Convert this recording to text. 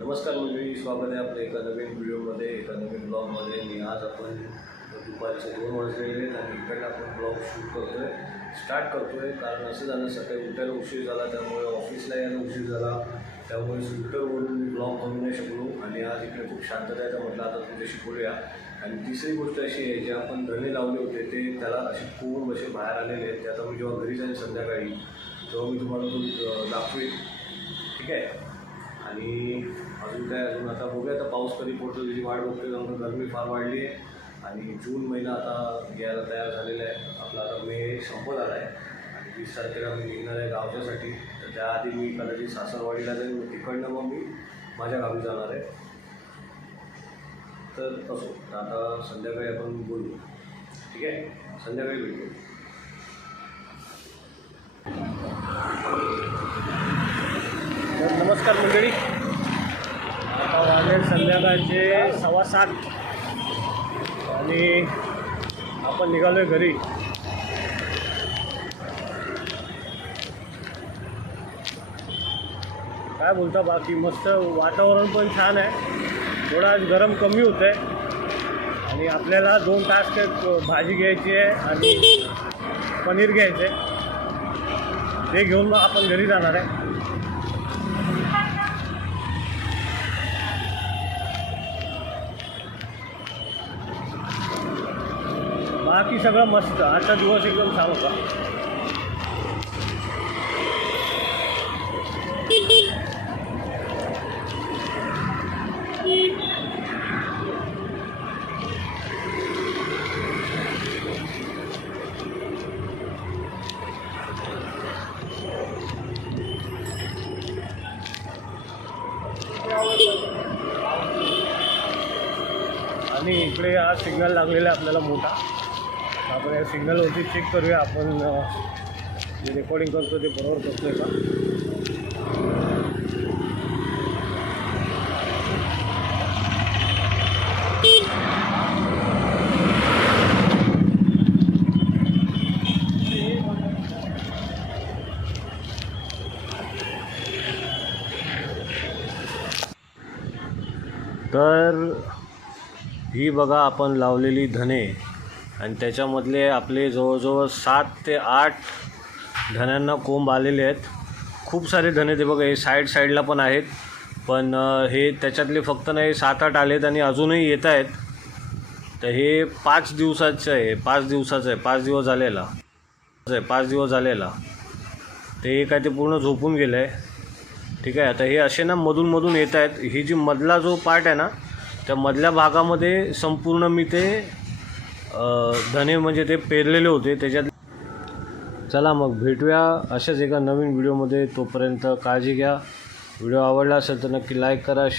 नमस्कार मंडळी, स्वागत आहे आपल्या एका नवीन व्हिडिओमध्ये, एका नवीन ब्लॉगमध्ये. मी आज आपण दुपारचे 2 वाजलेले आहेत आणि इकडे आपण ब्लॉग स्टार्ट करतोय. कारण असं झालं, सकाळी उठायला उशीर झाला, त्यामुळे ऑफिसला यायला उशीर झाला, त्यामुळे स्कूटरवरून मी ब्लॉग करू नाही शकलो. आणि आज इकडे खूप शांतता आहे, तर म्हटलं आता तुझ्याशी बोलूया. आणि तिसरी गोष्ट अशी आहे, जे आपण धणे लावले होते ते त्याला असे कोंब असे बाहेर आलेले आहेत. ते आता मी जेव्हा घरी जाईन संध्याकाळी तेव्हा मी तुम्हाला तो दाखवेन, ठीक आहे. आणि अजून काय, अजून आता बघूया आता पाऊस कधी पडतो त्याची वाट बघतोय. कारण गरमी फार वाढली आहे आणि जून महिना आता यायला तयार झालेला आहे. आपला आता मे संपत आला आहे आणि 20 तारखेला मी निघणार आहे गावच्यासाठी. तर त्याआधी मी कदाचित सासरवाडीला जाईल, तिकडनं मग मी माझ्या गावी जाणार आहे. तर असो, आता संध्याकाळी आपण बोलू, ठीक आहे. संध्याकाळी भेटू. नमस्कार मंडळी, आता वाजले संध्याकाळचे 7:15 आणि आपण निघालो आहे घरी. काय बोलता, बाकी मस्त वातावरण पण छान आहे. थोडा गरम कमी होतं आहे आणि आपल्याला 2 तास भाजी घ्यायची आहे आणि पनीर घ्यायचं आहे. ते घेऊन मग आपण घरी जाणार आहे. बाकी सगळं मस्त. आजचा दिवस एकदम छान होता. आणि इकडे हा सिग्नल लागलेला आहे आपल्याला मोठा. आपण या सिग्नलवरती चेक करूया, आपण जे रेकॉर्डिंग करतो ते बरोबर करतोय का. तर ही बघा आपण लावलेली धने आणि त्याच्यामधले आपले जवळजवळ 7 ते 8 धण्यांना कोंब आलेले आहेत. खूप सारे धने ते बघा, हे साईडला पण आहेत, पण हे त्याच्यातले फक्त नाही 7-8 आलेत आणि अजूनही येत आहेत. तर हे 5 दिवसाचं आहे, 5 दिवसाचं आहे, 5 दिवस झालेला. ते काय ते पूर्ण झोपून गेलं आहे, ठीक आहे. आता हे असे ना मधून येत आहेत. ही जी मधला जो पार्ट आहे ना, त्या मधल्या भागामध्ये संपूर्ण मी ते धने म्हणजे ते पेरलेले होते त्याच्यात. चला मग भेटूया अशाच एका नवीन व्हिडिओमध्ये. तोपर्यंत काळजी घ्या. व्हिडिओ आवडला असेल तर नक्की लाईक करा, शेअर